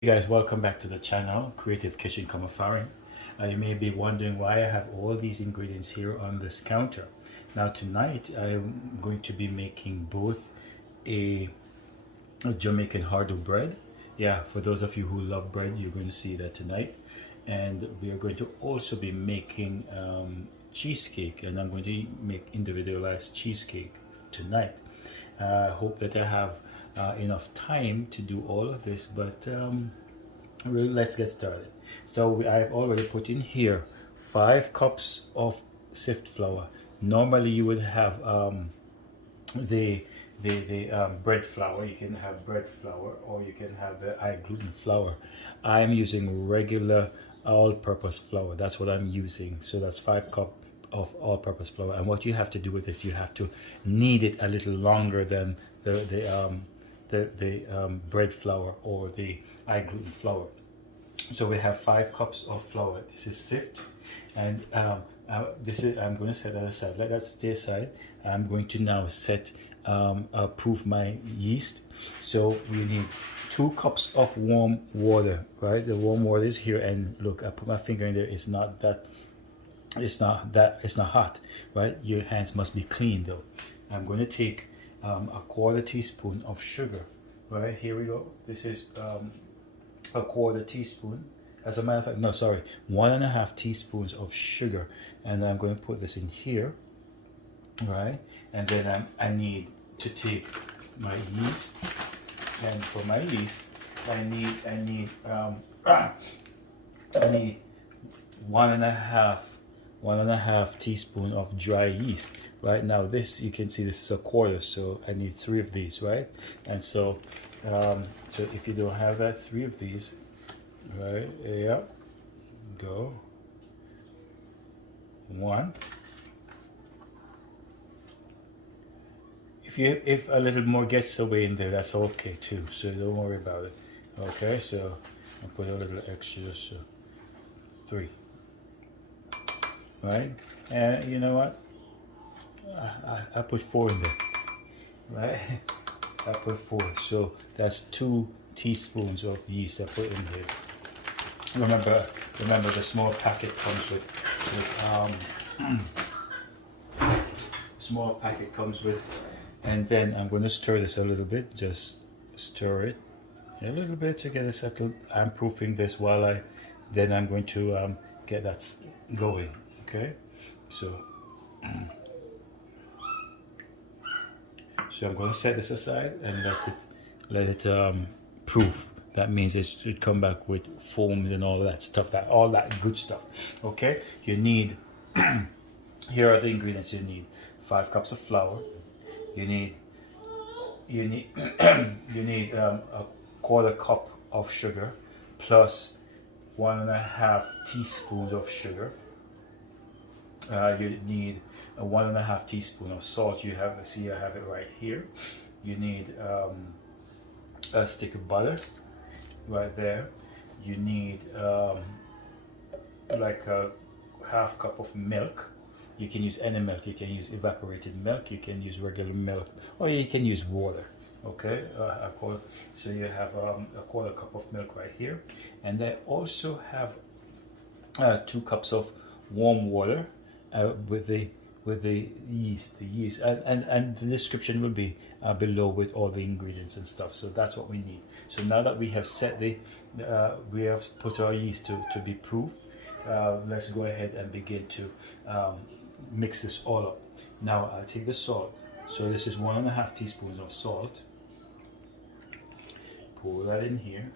Hey guys, welcome back to the channel, Creative Kitchen Foreign. You may be wondering why I have all these ingredients here on this counter. Now tonight I'm going to be making both a Jamaican hard-dough bread. Yeah, for those of you who love bread, you're going to see that tonight. And we are going to also be making cheesecake, and I'm going to make individualized cheesecake tonight. I hope that I have enough time to do all of this, but really, let's get started. So I've already put in here 5 cups of sift flour. Normally you would have the bread flour. You can have bread flour or you can have the high gluten flour. I'm using regular all-purpose flour. That's what I'm using. So that's 5 cups of all-purpose flour. And what you have to do with this, you have to knead it a little longer than the bread flour or the high gluten flour. So we have 5 cups of flour. This is sift, and this is, I'm going to set that aside. Let that stay aside. I'm going to now set proof my yeast. So we need 2 cups of warm water. Right, the warm water is here, and look, I put my finger in there. It's not hot. Right, your hands must be clean though. I'm going to take a 1/4 teaspoon of sugar. Right, here we go. This is a 1/4 teaspoon. As a matter of fact, no, sorry, 1.5 teaspoons of sugar, and I'm going to put this in here. Right, and then I need to take my yeast, and for my yeast, I need 1.5 teaspoon of dry yeast. Right, now this, you can see this is a 1/4, so I need 3 of these, right? And so so if you don't have that, 3 of these, right, yeah, go 1. If a little more gets away in there, that's okay too, so don't worry about it. Okay, so I'll put a little extra, so 3. Right, and you know what, I put 4 in there, right? I put 4, so that's 2 teaspoons of yeast I put in here. Remember the small packet comes with small packet comes with, and then I'm going to stir this a little bit. Just stir it a little bit to get it settled. I'm proofing this while I'm going to get that going. Okay, so I'm going to set this aside and let it proof. That means it should come back with foams and all that stuff, all that good stuff. Okay, you need here are the ingredients you need: 5 cups of flour. You need a 1/4 cup of sugar plus 1.5 teaspoons of sugar. You need a 1.5 teaspoon of salt. You have, see, I have it right here. You need a stick of butter right there. You need like a 1/2 cup of milk. You can use any milk. You can use evaporated milk, you can use regular milk, or you can use water. Okay, so you have a 1/4 cup of milk right here, and I also have 2 cups of warm water with the yeast. And the description will be below with all the ingredients and stuff. So that's what we need. So now that we have set we have put our yeast to be proof, let's go ahead and begin to mix this all up. Now I'll take the salt. So this is 1.5 teaspoons of salt. Pour that in here.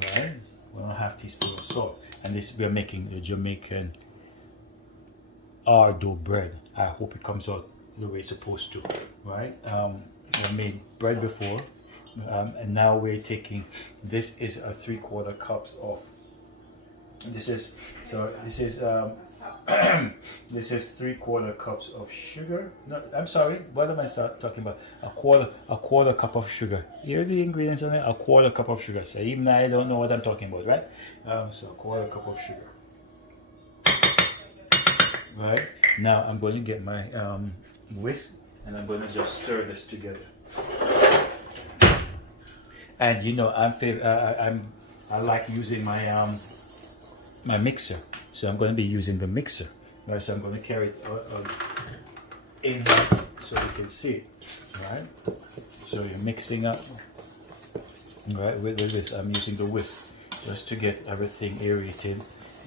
All right, 1.5 teaspoons of salt. And this, we are making the Jamaican hard-dough bread. I hope it comes out the way it's supposed to, right? I made bread before, and now we're taking, this is a 3/4 cups of, this is 3/4 cups of sugar. No, I'm sorry, what am I talking about? A quarter cup of sugar. Here are the ingredients on it. A 1/4 cup of sugar. So even I don't know what I'm talking about, right? So a 1/4 cup of sugar. Right, now I'm going to get my whisk, and I'm going to just stir this together. And you know, I like using my my mixer, so I'm going to be using the mixer. Right, so I'm going to carry it in here so you can see it. Right, so you're mixing up. Right, with this, I'm using the whisk just to get everything aerated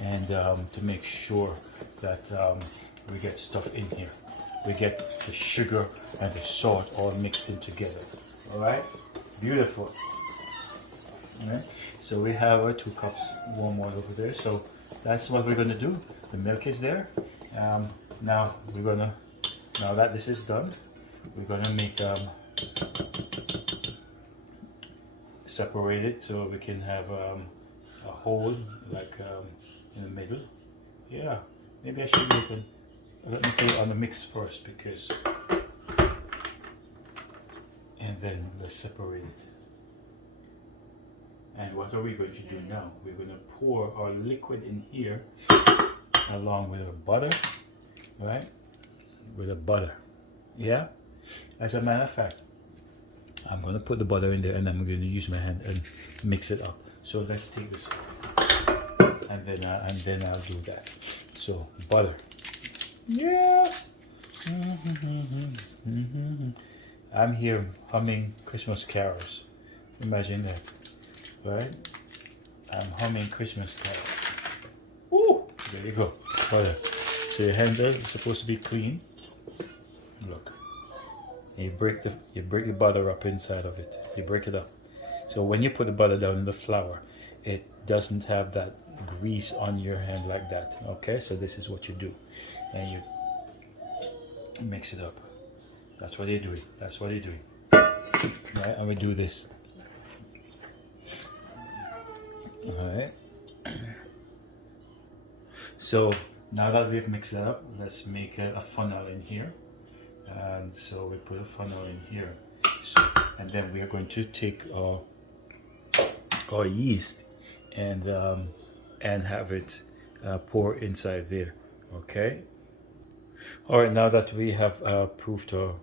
and to make sure that we get stuff in here. We get the sugar and the salt all mixed in together. All right, beautiful. All right, so we have our 2 cups warm water over there. So that's what we're gonna do. The milk is there. Now that this is done, we're gonna make separate it so we can have a hole like in the middle. Yeah, maybe I should let me put it on the mix first, because, and then let's separate it. And what are we going to do now? We're going to pour our liquid in here along with our butter, right? With the butter, yeah. As a matter of fact, I'm going to put the butter in there and I'm going to use my hand and mix it up. So let's take this off, and then I'll do that. So butter, yeah. I'm here humming Christmas carols. Imagine that, right? I'm humming Christmas carols. Ooh, there you go, butter. So your hands are supposed to be clean. Look. You break the butter up inside of it. You break it up. So when you put the butter down in the flour, it doesn't have that grease on your hand like that. Okay, so this is what you do, and you mix it up. That's what you're doing. That's what you're doing. Right, and we do this. All right. So now that we've mixed that up, let's make a funnel in here. And so we put a funnel in here, so, and then we are going to take our yeast and have it pour inside there. Okay. All right. Now that we have proofed our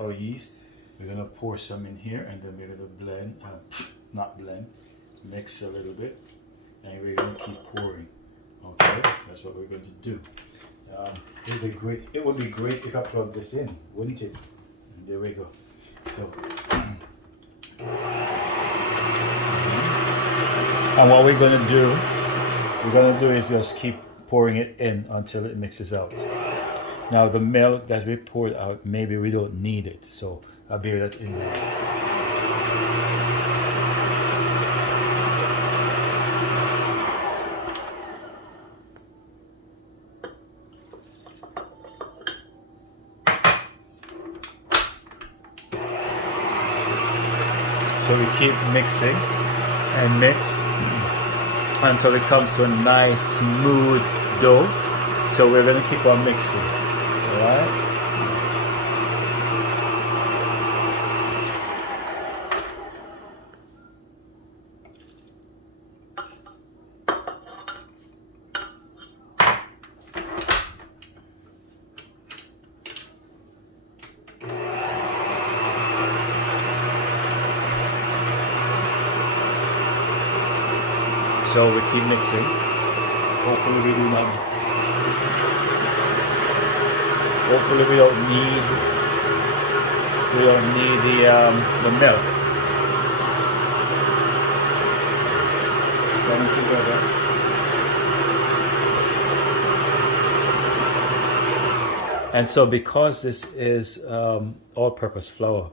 our yeast, we're gonna pour some in here, and then we're gonna blend, mix a little bit, and we're gonna keep pouring. Okay, that's what we're going to do. It would be great. It would be great if I plug this in, wouldn't it? And there we go. So, and what we're going to do is just keep pouring it in until it mixes out. Now the milk that we poured out, maybe we don't need it, so I'll bear that in there. So we keep mixing and mix until it comes to a nice smooth dough. So we're going to keep on mixing. All right. So we keep mixing. Hopefully we do not. Hopefully we don't need the milk. It's coming together. And so because this is all-purpose flour,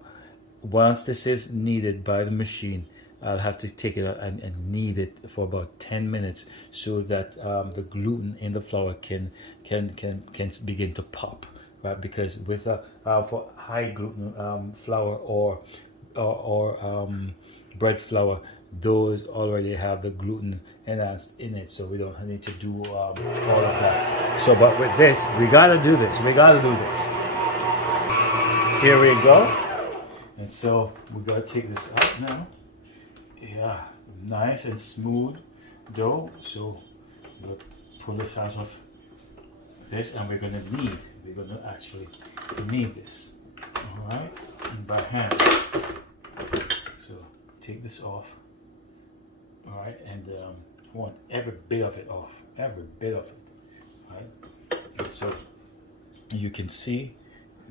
once this is kneaded by the machine, I'll have to take it out and knead it for about 10 minutes so that the gluten in the flour can begin to pop, right? Because with for high gluten flour or bread flour, those already have the gluten enhanced in it, so we don't need to do all of that. So, but with this, we gotta do this. We gotta do this. Here we go. And so we gotta take this out now. Yeah, nice and smooth dough. So we'll pull this out of this, and we're gonna knead. We're gonna actually knead this. All right, and by hand. So take this off. All right, and I want every bit of it off, every bit of it. All right, and so you can see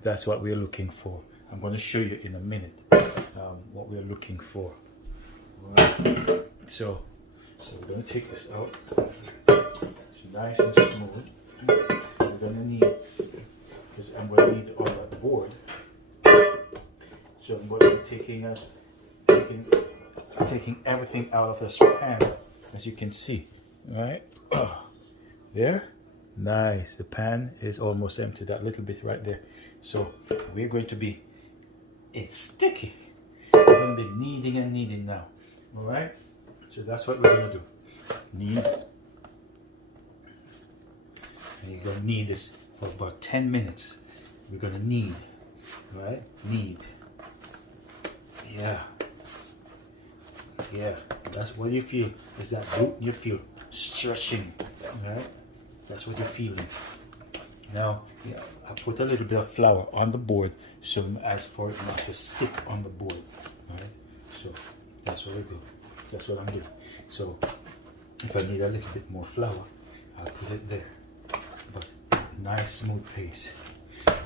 that's what we're looking for. I'm going to show you in a minute what we're looking for. All right. So we're going to take this out. It's nice and smooth. We're going to need, because I'm going to need all that board. So I'm going to be taking everything out of this pan, as you can see. All right, there, nice. The pan is almost empty. That little bit right there. So we're going to be, it's sticky. We're going to be kneading and kneading now. All right. So that's what we're going to do. Knead. And you're going to knead this for about 10 minutes. We're going to knead. Right? Knead. Yeah. Yeah. That's what you feel. Is that gluten you feel stretching. Right? That's what you're feeling. Now, yeah, I put a little bit of flour on the board so as for it not to stick on the board. Right? So that's what we do. That's what I'm doing. So if I need a little bit more flour, I'll put it there. But nice smooth paste.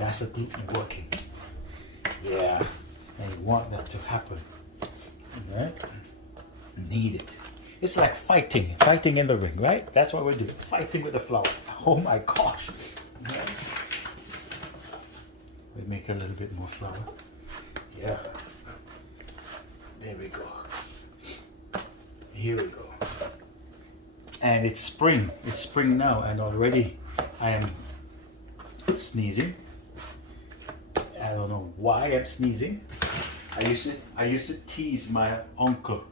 That's a gluten working. Yeah. And you want that to happen. Right? Need it. It's like fighting in the ring, right? That's what we're doing. Fighting with the flour. Oh my gosh. Yeah. We make a little bit more flour. Yeah. There we go. Here we go. And it's spring. It's spring now, and already I am sneezing. I don't know why I'm sneezing. I used to tease my uncle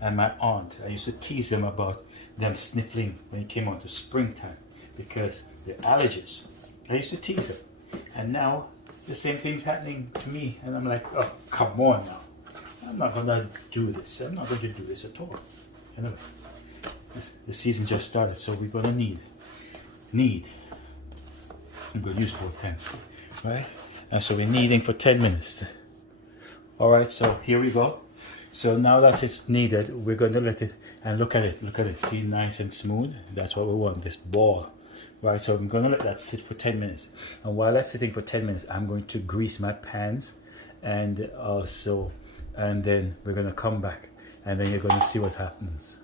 and my aunt. I used to tease them about them sniffling when it came on to springtime because they're allergies. I used to tease them. And now the same thing's happening to me. And I'm like, oh, come on now. I'm not gonna do this. I'm not going to do this at all. Anyway, the season just started, so we're gonna knead. I'm gonna use both hands, right? And so we're kneading for 10 minutes. All right, so here we go. So now that it's kneaded, we're going to let it, and look at it. See, nice and smooth. That's what we want, this ball. Right, so I'm going to let that sit for 10 minutes. And while that's sitting for 10 minutes, I'm going to grease my pans, and then we're going to come back, and then you're going to see what happens.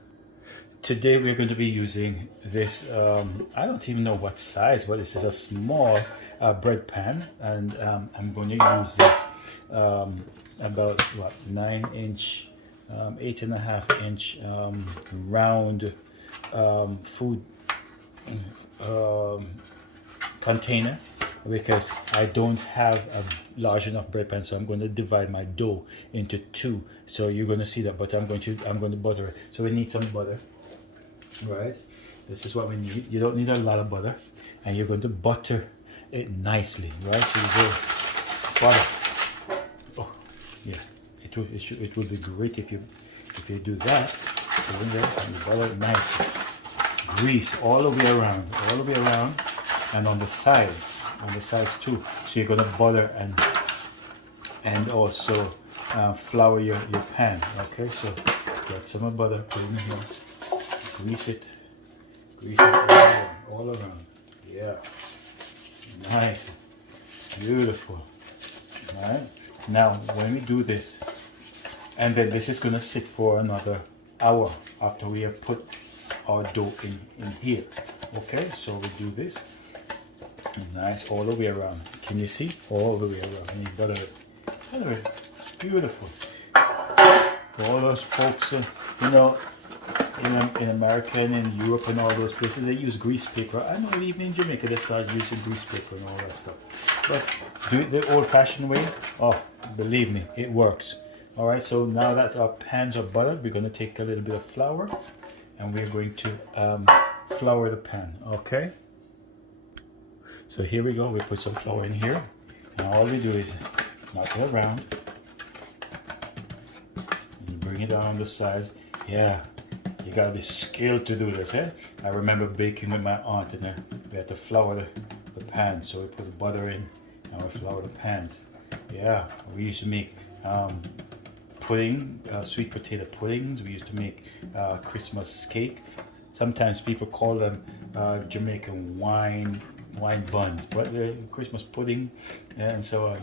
Today we're going to be using this, I don't even know what size, but this is a small bread pan, and I'm going to use this about what, 9-inch, 8.5-inch round food container, because I don't have a large enough bread pan, so I'm going to divide my dough into two. So you're going to see that, but I'm going to butter it. So we need some butter, right? This is what we need. You don't need a lot of butter, and you're going to butter it nicely, right? So you go butter. Oh, yeah. It would be great if you do that. So in there, and you butter it nicely. Grease all the way around, and on the sides too. So you're gonna butter and also flour your pan. Okay, so get some butter, put it in here, grease it all around. Yeah, nice, beautiful. All right. Now when we do this, and then this is gonna sit for another hour after we have put our dough in here. Okay, so we do this nice all the way around. Can you see? All the way around. And you butter it. Anyway, beautiful. For all those folks, you know, in America and in Europe and all those places, they use grease paper. I know even in Jamaica they start using grease paper and all that stuff. But do it the old-fashioned way. Oh, believe me, it works. All right, so now that our pans are buttered, we're going to take a little bit of flour, and we're going to flour the pan. Okay, so here we go. We put some flour in here, and all we do is knock it around and bring it down on the sides. Yeah, you gotta be skilled to do this, eh? I remember baking with my aunt, and we had to flour the pan. So we put the butter in and we flour the pans. Yeah, we used to make pudding, sweet potato puddings. We used to make Christmas cake. Sometimes people call them Jamaican wine buns, but they're Christmas pudding and so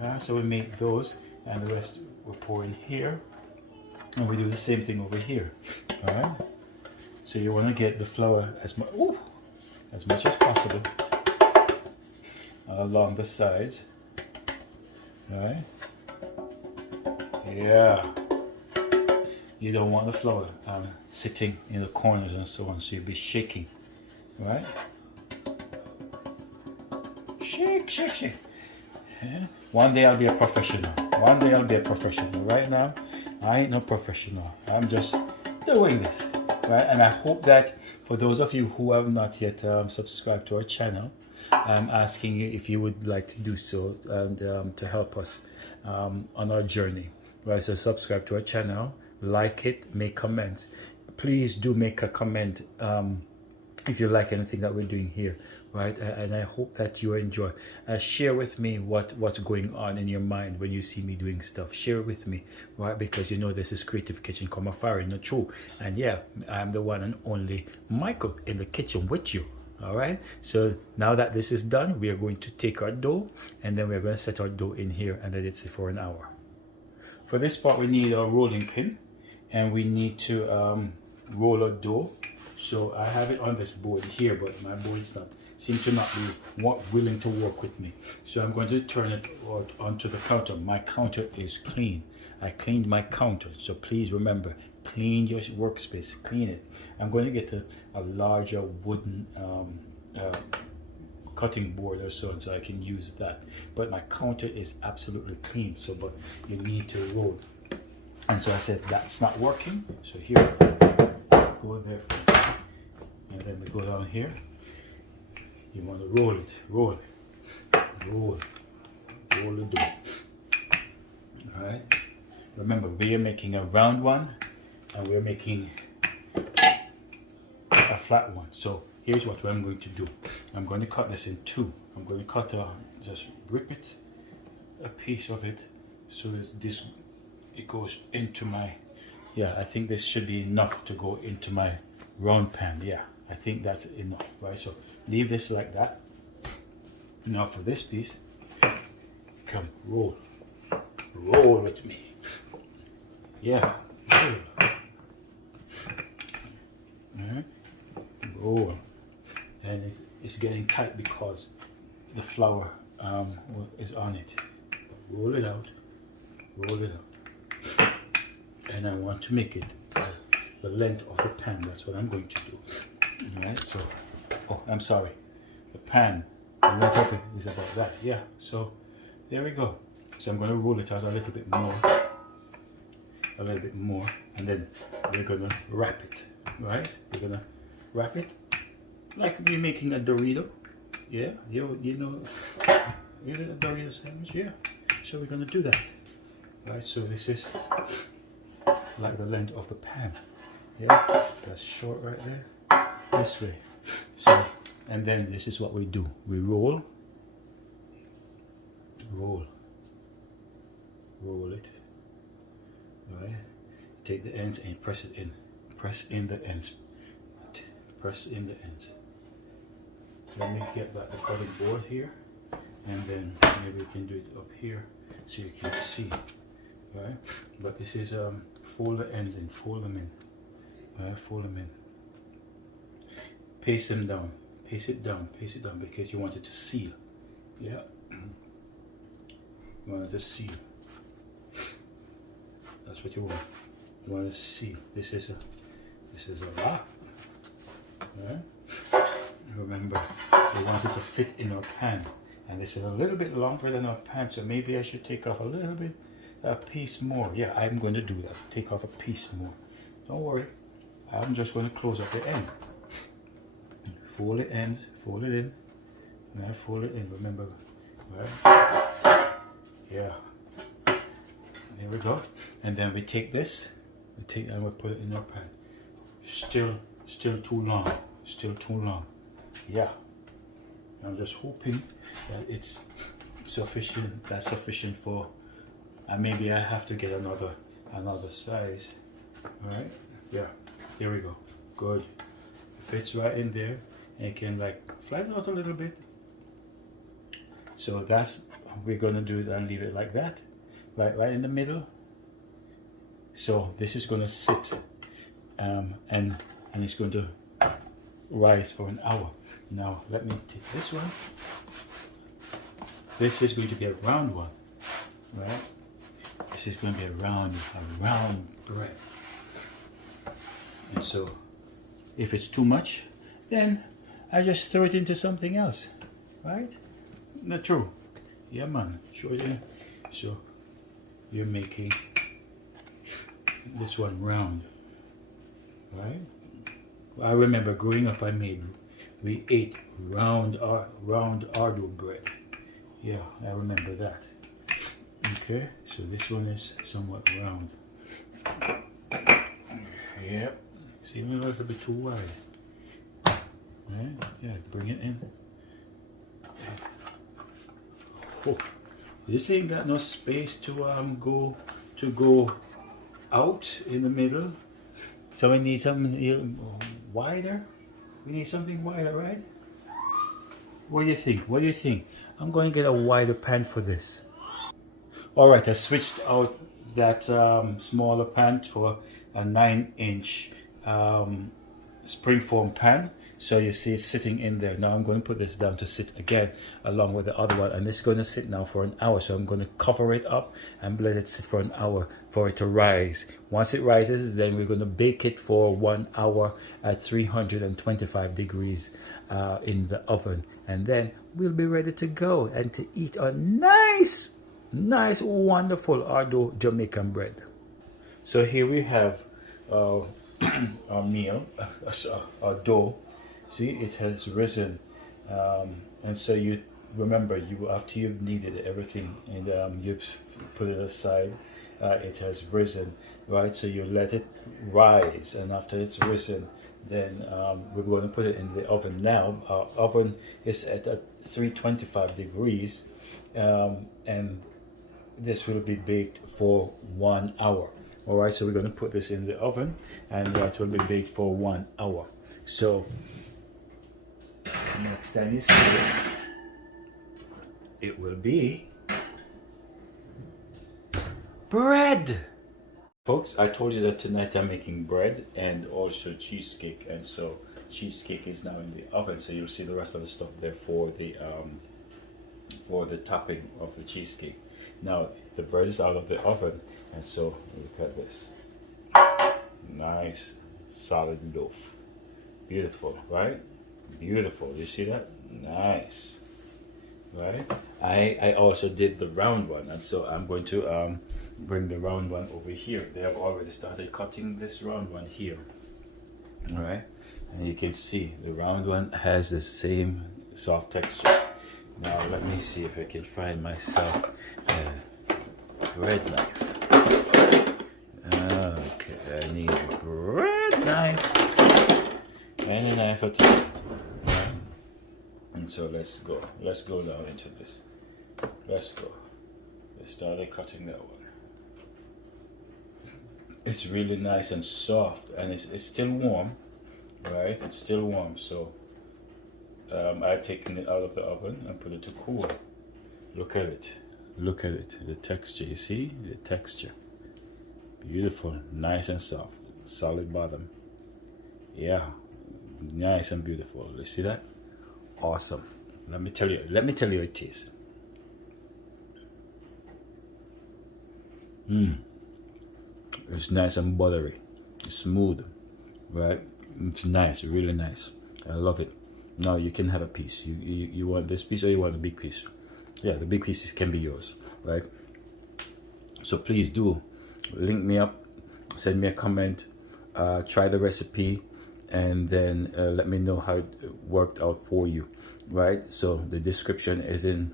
on. So we make those, and the rest we pour in here, and we do the same thing over here. All right. So you want to get the flour as much as possible along the sides. All right. Yeah. You don't want the flour sitting in the corners and so on, so you'll be shaking. All right. Shake, shake, shake. Yeah. One day I'll be a professional. One day I'll be a professional. Right now, I ain't no professional. I'm just doing this. Right? And I hope that for those of you who have not yet subscribed to our channel, I'm asking you if you would like to do so, and to help us on our journey. Right? So subscribe to our channel, like it, make comments. Please do make a comment if you like anything that we're doing here. Right, and I hope that you enjoy. Share with me what's going on in your mind when you see me doing stuff. Share it with me, right? Because you know this is Creative Kitchen Comafari, not true. And yeah, I'm the one and only Michael in the kitchen with you. All right. So now that this is done, we are going to take our dough, and then we're going to set our dough in here and let it sit for an hour. For this part, we need a rolling pin, and we need to roll our dough. So I have it on this board here, but my board is not. Seem to not be willing to work with me, so I'm going to turn it onto the counter. My counter is clean. I cleaned my counter, so please remember, clean your workspace, clean it. I'm going to get a larger wooden cutting board or so I can use that, but my counter is absolutely clean. So but you need to roll, and so I said that's not working, so here go there first, and then we go down here. You want to roll it, roll the dough. All right. Remember, we are making a round one, and we're making a flat one. So here's what I'm going to do. I'm going to cut this in two. I'm going to cut just rip it, a piece of it, so this it goes into my. Yeah, I think this should be enough to go into my round pan. Yeah, I think that's enough, right? So leave this like that. Now for this piece, come roll with me. Yeah, roll. Roll. And it's getting tight because the flour is on it. Roll it out, and I want to make it the length of the pan. That's what I'm going to do. All right, so. Oh, I'm sorry. The pan, the length of it is about that. Yeah, so there we go. So I'm going to roll it out a little bit more, and then we're going to wrap it, right? We're going to wrap it like we're making a Dorito. Yeah, you know, is it a Dorito sandwich? Yeah. So we're going to do that. Right, so this is like the length of the pan. Yeah, that's short right there. This way. So, and then this is what we do. We roll it, right? Take the ends and press it in. Press in the ends. Let me get back the cutting board here, and then maybe we can do it up here so you can see, right? But this is fold the ends in, fold them in, right? Fold them in. Paste them down, paste it down, because you want it to seal. Yeah, you want it to seal. That's what you want. You want it to seal. This is a lot. Right? Remember, we want it to fit in our pan, and this is a little bit longer than our pan, so maybe I should take off a little bit, a piece more. Yeah, I'm going to do that. Take off a piece more. Don't worry. I'm just going to close up the end. Fold the ends, fold it in, and I fold it in, remember, right? Yeah, there we go. And then we take this, and we put it in our pan. Still too long, yeah. I'm just hoping that it's sufficient, that's sufficient for, and maybe I have to get another another size. All right, yeah, here we go. Good, fits right in there, and you can like flatten out a little bit. So that's, we're gonna do it and leave it like that, right in the middle. So this is gonna sit, and it's going to rise for an hour. Now let me take this one. This is going to be a round one, right? This is going to be a round bread. And so if it's too much, then I just throw it into something else, right? Not true? Yeah, man. Show you. So you're making this one round, right? I remember growing up, we ate round ardo bread. Yeah, I remember that. Okay, so this one is somewhat round. Yep, it's even a little bit too wide. Right? Yeah, bring it in. Oh, this ain't got no space to go out in the middle. So we need something wider. We need something wider, right? What do you think? What do you think? I'm going to get a wider pan for this. All right, I switched out that smaller pan for a 9-inch springform pan. So you see it's sitting in there. Now I'm going to put this down to sit again along with the other one, and it's going to sit now for an hour. So I'm going to cover it up and let it sit for an hour for it to rise. Once it rises, then we're going to bake it for 1 hour at 325 degrees in the oven, and then we'll be ready to go and to eat a nice wonderful Ardo Jamaican bread. So here we have our meal, our dough. See, it has risen, and so you remember, after you've kneaded everything and you've put it aside, it has risen, right? So you let it rise, and after it's risen, then we're going to put it in the oven. Now our oven is at 325 degrees, and this will be baked for 1 hour. All right, so we're going to put this in the oven, and that will be baked for 1 hour. So next time you see it, it will be bread. Folks, I told you that tonight I'm making bread and also cheesecake, and so cheesecake is now in the oven. So you'll see the rest of the stuff there for the topping of the cheesecake. Now the bread is out of the oven, and so look at this, nice solid loaf, beautiful, right? Beautiful. You see that? Nice, right? I also did the round one, and so I'm going to bring the round one over here. They have already started cutting this round one here. All right, and you can see the round one has the same soft texture. Now let me see if I can find myself a bread knife. Okay, I need a bread knife and a knife or two. And so let's go down into this. Let's go. They started cutting that one. It's really nice and soft, and it's still warm, right? It's still warm. So I've taken it out of the oven and put it to cool. Look at it. Look at it. The texture. You see the texture? Beautiful, nice and soft, solid bottom. Yeah, nice and beautiful. You see that? Awesome. Let me tell you it tastes. It's nice and buttery, it's smooth, right? It's nice, really nice. I love it. Now you can have a piece. You want this piece or you want a big piece? Yeah, the big pieces can be yours, right? So please do link me up, send me a comment, try the recipe, and then let me know how it worked out for you, right? So the description is in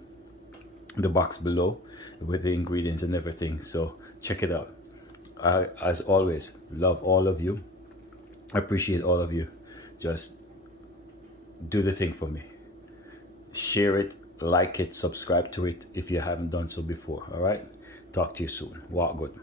the box below with the ingredients and everything, so check it out. As always, love all of you, appreciate all of you. Just do the thing for me. Share it, like it, subscribe to it if you haven't done so before. All right, talk to you soon. Walk good.